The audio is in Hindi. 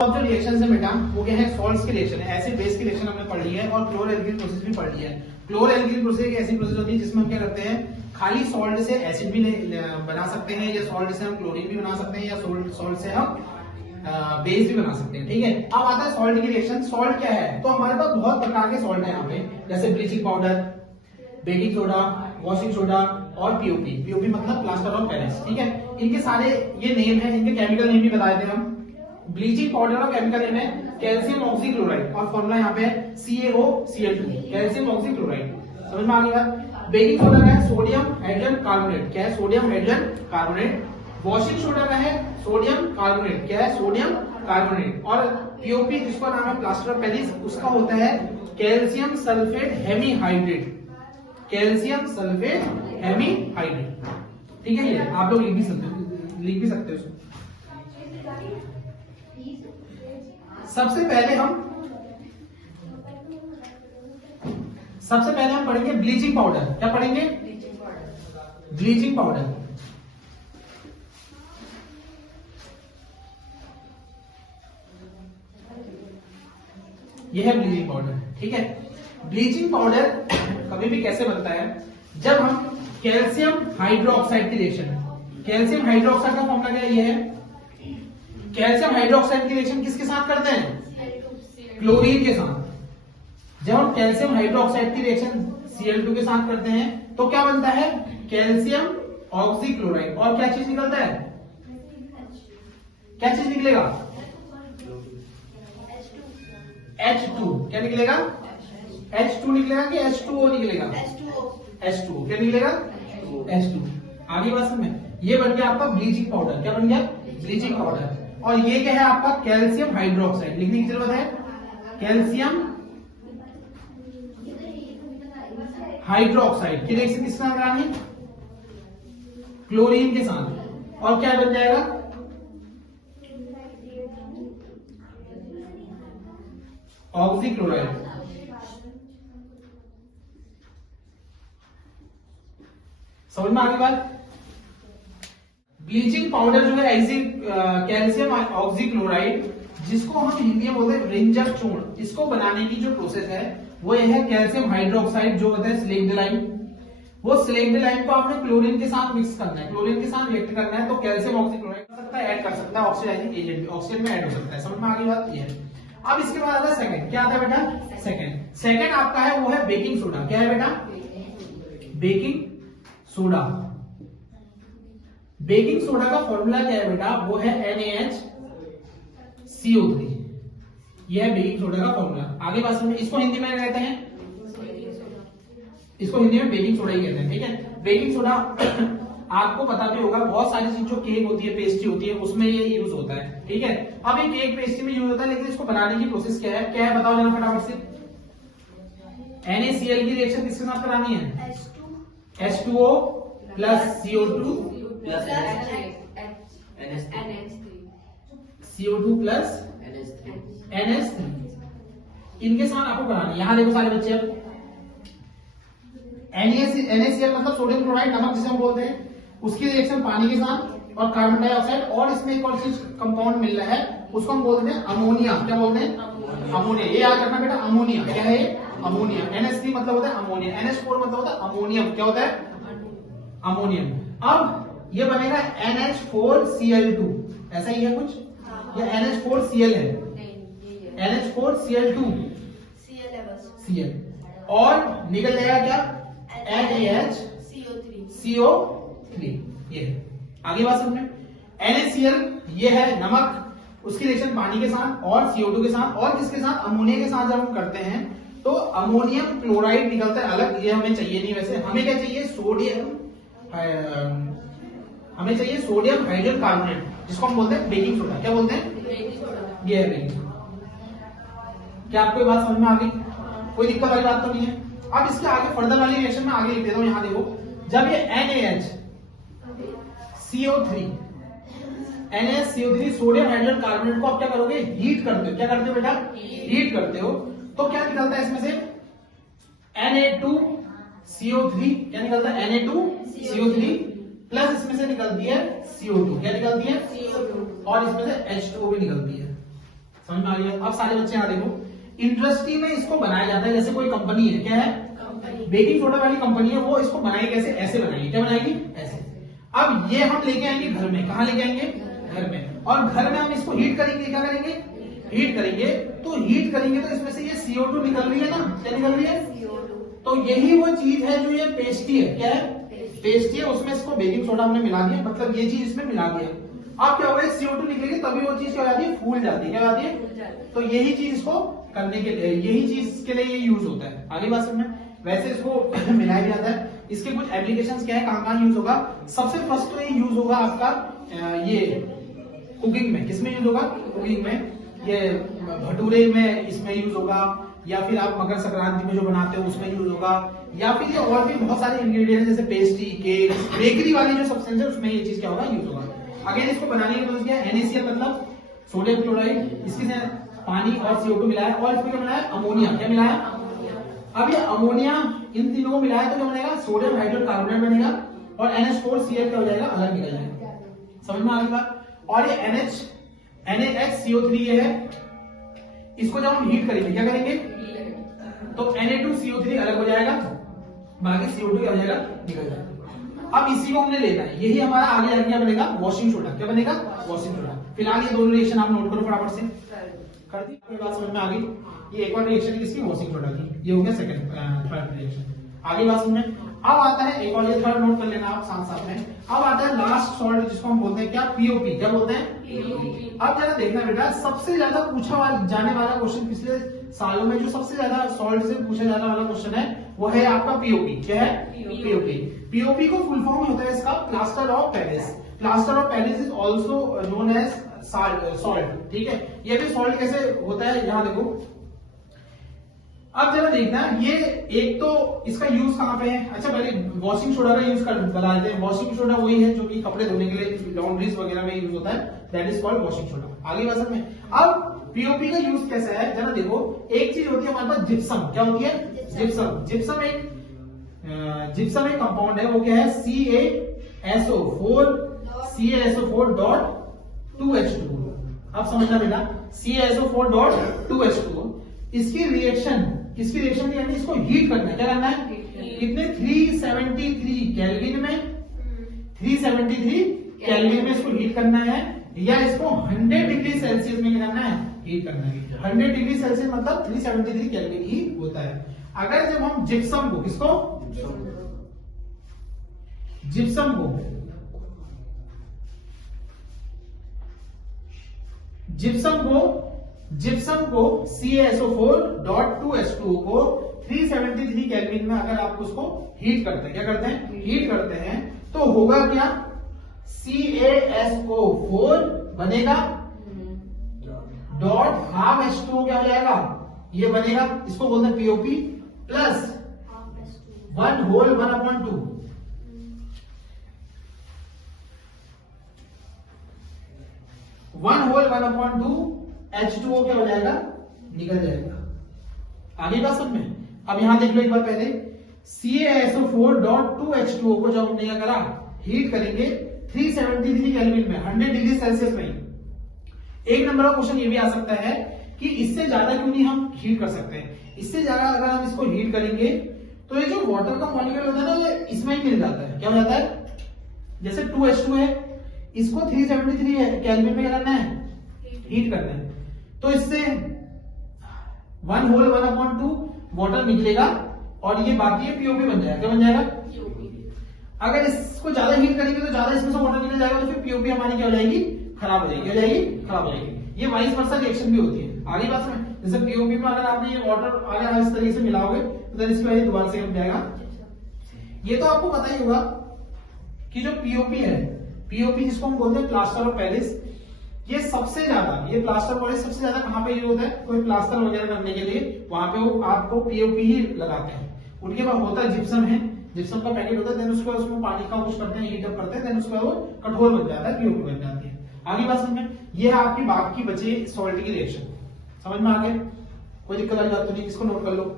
अब जो रिएक्शन है बेटा वो क्या है, सॉल्ट्स की रिएक्शन है, एसिड बेस की रिएक्शन हमने पढ़ ली है और क्लोर एल्कीन प्रोसेस भी पढ़ ली है। क्लोर एल्कीन प्रोसेस एक ऐसी प्रोसेस होती है जिसमें हम क्या करते हैं, खाली सॉल्ट से एसिड भी बना सकते हैं, या सॉल्ट से हम क्लोरीन भी बना सकते हैं, या सॉल्ट से हम बेस भी बना सकते हैं। ठीक है, अब आता है सॉल्ट की रिएक्शन। सॉल्ट क्या है, तो हमारे पास बहुत प्रकार के सॉल्ट है यहाँ पे, जैसे bleaching powder, baking soda, washing soda और पीओपी। पीओपी मतलब प्लास्टर ऑफ पेरिस। ठीक है, इनके सारे ये नेम है, इनके केमिकल नेम भी बताए थे हम। ब्लीचिंग पाउडर का केमिकल नेम है कैल्शियम ऑक्सीक्लोराइड और फॉर्मूला यहाँ पे है CaOCl2, कैल्शियम ऑक्सीक्लोराइड। समझ में आ गई बात। बेकिंग सोडा का है सोडियम हाइड्रोजन कार्बोनेट, क्या है, sodium hydrogen carbonate. Washing soda का है सोडियम कार्बोनेट, क्या है, सोडियम कार्बोनेट। और पीओपी जिसका नाम है प्लास्टर ऑफ पेरिस, उसका होता है calcium sulphate hemihydrate, calcium sulphate hemihydrate. ठीक है, ये आप लोग लिख भी सकते हो उसको। सबसे पहले हम पढ़ेंगे ब्लीचिंग पाउडर। क्या पढ़ेंगे, ब्लीचिंग पाउडर। यह है ब्लीचिंग पाउडर। ठीक है, ब्लीचिंग पाउडर कभी भी कैसे बनता है, जब हम कैल्शियम हाइड्रोक्साइड की रिएक्शन, कैल्शियम हाइड्रोक्साइड का फॉर्मूला क्या है, ये है कैल्शियम हाइड्रोक्साइड की रिएक्शन किसके साथ करते हैं, क्लोरीन के साथ। जब हम कैल्शियम हाइड्रोक्साइड की रिएक्शन Cl2 के साथ करते हैं तो क्या बनता है, कैल्शियम ऑक्सीक्लोराइड। और क्या चीज निकलता है, क्या चीज निकलेगा, H2। क्या निकलेगा, H2 निकलेगा कि H2O निकलेगा, H2O। क्या निकलेगा, H2। आगे बात समझ में, ये बन गया आपका ब्लीचिंग पाउडर। क्या बन गया, ब्लीचिंग पाउडर। और ये क्या है आपका कैल्शियम हाइड्रोक्साइड, लिखने की जरूरत है, कैल्शियम हाइड्रोक्साइड की रिएक्शन किसके साथ करानी, क्लोरीन के साथ। और क्या बन जाएगा, ऑक्सीक्लोराइड। समझ में आ गई बात। ब्लीचिंग पाउडर जो है कैल्शियम ऑक्सीक्लोराइड, जिसको हम हिंदी में बोलते हैं रिंजक चूर्ण, इसको बनाने की जो प्रोसेस है वो ये है कैल्शियम हाइड्रोक्साइड जो होता है स्लेक्टिलाइन। वो स्लेक्टिलाइन को आपने क्लोरीन के साथ मिक्स करना है, क्लोरीन के साथ रिएक्ट करना है, तो कैल्शियम ऑक्सीक्लोराइड कर सकता है, ऐड कर सकता है, ऑक्सीडाइजिंग एजेंट ऑक्सीजन में ऐड हो सकता है। समझ में आ गई बात। ये अब इसके बाद आता है सेकंड। क्या आता है बेटा, सेकंड आपका है वो है बेकिंग सोडा। क्या है बेटा, बेकिंग सोडा। बेकिंग सोडा का फॉर्मूला क्या है बेटा, वो है NaHCO3। यह है बेकिंग सोडा का फॉर्मूला। आगे बात समझिए, इसको हिंदी में कहते हैं, इसको हिंदी में बेकिंग सोडा ही कहते हैं। ठीक है, बेकिंग सोडा आपको पता भी होगा, बहुत सारी चीज जो केक होती है, पेस्ट्री होती है, उसमें ये यूज होता है। ठीक है, अब ये केक पेस्ट्री में यूज होता है, लेकिन इसको बनाने की प्रोसेस क्या है बताओ जरा फटाफट से। NaCl की रिएक्शन किसके साथ करानी है, H2O plus CO2 plus CO2 plus NH3, इनके साथ आपको करानी है। यहां देखो सारे बच्चे, अब NaCl मतलब सोडियम क्लोराइड, नमक जिसे हम बोलते हैं, उसकी रिएक्शन पानी के साथ और कार्बन डाइऑक्साइड, और इसमें एक और चीज कंपाउंड मिल रहा है, उसको हम बोलते हैं अमोनिया। क्या बोलते हैं, अमोनिया। ये याद रखना बेटा, अमोनिया। क्या है, अमोनिया। NH3 मतलब होता है अमोनिया, NH4 मतलब होता है अमोनियम। क्या होता है, अमोनियम। अब ये बनेगा NH4Cl2, ऐसा ही है कुछ, या NH4Cl है, NH4Cl2 Cl, और निकल जाएगा क्या, NaHCO3। ये है। आगे बात समझ में, NaCl ये है नमक, उसकी रिएक्शन पानी के साथ और CO2 के साथ और किसके साथ, अमोनिया के साथ जब हम करते हैं तो अमोनियम क्लोराइड निकलता है अलग। ये हमें चाहिए नहीं, वैसे हमें क्या चाहिए, हमें चाहिए सोडियम हाइड्रोजन कार्बोनेट, जिसको हम बोलते हैं बेकिंग सोडा। क्या बोलते हैं, ये है बेकिंग सोडा। क्या आपको ये बात समझ में आ गई, कोई दिक्कत वाली बात तो नहीं है। अब इसके आगे फर्दर वाली रिएक्शन में आगे लिख देता हूं। यहां देखो, जब ये NaHCO3 सोडियम हाइड्रोजन कार्बोनेट को आप क्या करोगे, हीट करते हो। क्या करते हो बेटा, हीट करते हो, तो क्या निकलता है इसमें से, Na2CO3। क्या निकलता है, Na2CO3 प्लस इसमें से निकलती है CO2। क्या निकलती है, CO2, और इसमें से H2O भी निकलती है। वाली है। अब सारे बच्चे यहाँ देखो, इंडस्ट्री में इसको बनाया जाता है, जैसे कोई कंपनी है, क्या है, बेकिंग सोडा वाली कंपनी है, वो इसको बनाएगी कैसे, ऐसे बनाएगी, क्या बनाएगी, ऐसे। अब ये हम लेके आएंगे घर में, कहाँ लेके आएंगे, घर में, और घर में हम इसको हीट करेंगे, क्या करेंगे, हीट करेंगे। तो हीट करेंगे तो इसमें से ये CO2 निकल रही है ना, क्या निकल रही है, तो यही वो चीज है जो ये पेस्ट्री है, क्या है, पेस्ट्री है, उसमें इसको बेकिंग सोडा हमने मिला दिया, मतलब ये चीज इसमें मिला दिया। अब क्या होगा, CO2 निकलेगी तभी वो चीज क्या हो जाती है, फूल जाती है, क्या जाती है। तो यही चीज इसको करने के लिए, यही चीज के लिए ये यूज होता है। आगे बात समझ में, वैसे इसको मिलाया भी जाता है। इसके कुछ एप्लीकेशंस क्या है, कहाँ यूज होगा। सबसे फर्स्ट तो ये यूज होगा आपका ये कुकिंग में, किसमें यूज होगा, कुकिंग में, ये भटूरे में इसमें यूज होगा, या फिर आप मकर संक्रांति में जो बनाते हो उसमें यूज होगा, या फिर ये और भी बहुत सारे इंग्रेडिएंट्स जैसे पेस्ट्री, केक, बेकरी वाली जो सब्सटेंस है उसमें ये चीज क्या होगा, यूज होगा। अगेन इसको बनाने की प्रोसेस क्या है, NaCl मतलब सोडियम क्लोराइड, इसके साथ पानी और CO2 मिलाया, और इसमें क्या मिलाया, अमोनिया, क्या मिलाया। अब ये अमोनिया इन तीनों को मिलाया तो क्या बनेगा, सोडियम हाइड्रोकार्बोनेट बनेगा, और NH4Cl क्या हो जाएगा, अलग निकल जाएगा। समझ में आ गई बात। और ये NaHCO3 ये है, इसको जब हम हीट करेंगे, क्या करेंगे, तो Na2CO3 अलग हो जाएगा, बाकी CO2 क्या हो जाएगा, निकल जाएगा। अब इसी को हमने लेना है, यही हमारा आगे जाके क्या बनेगा, वॉशिंग सोडा, क्या बनेगा, वॉशिंग सोडा। फिलहाल ये दोनों रिएक्शन आप नोट करो फटाफट से, कर दी, कोई बात समझ में आ गई। ये एक और रिएक्शन किसकी, वॉशिंग सोडा की, ये हो गया सेकंड थर्ड रिएक्शन। आगे बात समझ में। अब आता है एक और, ये थर्ड नोट कर लेना आप साथ साथ में। अब आता है लास्ट सॉल्ट, जिसको हम बोलते हैं क्या, POP, क्या बोलते हैं, POP। अब जरा देखना बेटा, सबसे ज्यादा पूछा जाने वाला क्वेश्चन पिछले सालों में, जो सबसे ज्यादा सॉल्ट से पूछा जाने वाला क्वेश्चन है, वो है आपका POP। क्या है, POP। POP को फुल फॉर्म होता है इसका plaster of Paris. Plaster of Paris is also known as salt, ठीक है। ये भी सॉल्ट कैसे होता है, यहाँ देखो। अब जरा देखना, ये एक तो इसका यूज कहाँ पे है। अच्छा पहले वॉशिंग सोडा का यूज बता देते हैं। वॉशिंग सोडा वही है जो कि कपड़े धोने के लिए लॉन्ड्रीज वगैरह में यूज होता है, that is called washing soda. आगे बात में। अब POP का यूज कैसा है, जरा देखो। एक चीज होती है हमारे पास जिप्सम, क्या होती है, जिप्सम। जिप्सम एक कंपाउंड है, वो क्या है, CaSO4.2H2O। अब समझना बेटा, CaSO4.2H2O, इसकी रिएक्शन यानी इसको हीट करना है, क्या करना है, कितने, 373 केल्विन में, 373 केल्विन में इसको हीट करना है, या इसको 100 डिग्री सेल्सियस में क्या करना है, हीट करना है। 100 डिग्री सेल्सियस मतलब 373 केल्विन ही होता है। अगर जब हम जिप्सम को, किसको, जिप्सम को CaSO4.2H2O को 373 केल्विन में अगर आप उसको हीट करते हैं, क्या करते हैं, हीट करते हैं, तो होगा क्या, CaSO4 बनेगा डॉट हाफ H2O क्या हो जाएगा, ये बनेगा, इसको बोलते हैं POP प्लस 1/2 1/2 H2O क्या हो जाएगा, निकल जाएगा। आगे बात समझ में। अब यहां देख लो एक बार पहले, CaSO4.2H2O को जब हमने क्या करा, हीट करेंगे 373 केल्विन में, 100 डिग्री सेल्सियस में। एक नंबर का क्वेश्चन ये भी आ सकता है कि इससे ज्यादा क्यों नहीं हम हीट कर सकते हैं। इससे ज्यादा अगर हम इसको हीट करेंगे तो ये जो वाटर का मॉलिक्यूल होता है ना, ये इसमें ही मिल जाता है, क्या हो जाता है, जैसे 2H2 है, इसको 373 केल्विन में करना है, हीट करना है, तो इससे 1/2 वाटर निकलेगा, और ये बाकी है POP बन जाएगा, क्या बन जाएगा, अगर इसको ज्यादा हीट करेंगे तो ज्यादा इसमें से वाटर निकल जाएगा, तो फिर POP हमारी क्या हो जाएगी, खराब हो जाएगी, हो जाएगी, खराब हो जाएगी। ये वाइस वर्सा रिएक्शन भी होती है। आगे बात में, जैसे POP में अगर आपने ये वाटर अगर इस तरीके से मिलाओगे तो इसकी वजह दोबारा से बन जाएगा। ये तो आपको पता ही होगा कि जो POP है, POP जिसको हम बोलते हैं प्लास्टर ऑफ पेरिस, ये सबसे ज्यादा, ये प्लास्टर ऑफ पेरिस सबसे ज्यादा कहां पे यूज होता है, कोई प्लास्टर वगैरह करने के लिए, वहां पे वो आपको POP ही लगाते हैं। उनके पास होता है जिप्सम है, जिप्सम का पैकेट होता है, देन उसके बाद उसमें पानी का कुछ करते हैं, हीट अप करते हैं, देन उसके बाद वो कठोर बन जाता है, POP बन जाती है। आगे बात समझ में। ये है आपकी बाकी बचे सॉल्ट की रिएक्शन, समझ में आ गया, कोई दिक्कत वाली बात तो नहीं, इसको नोट कर लो।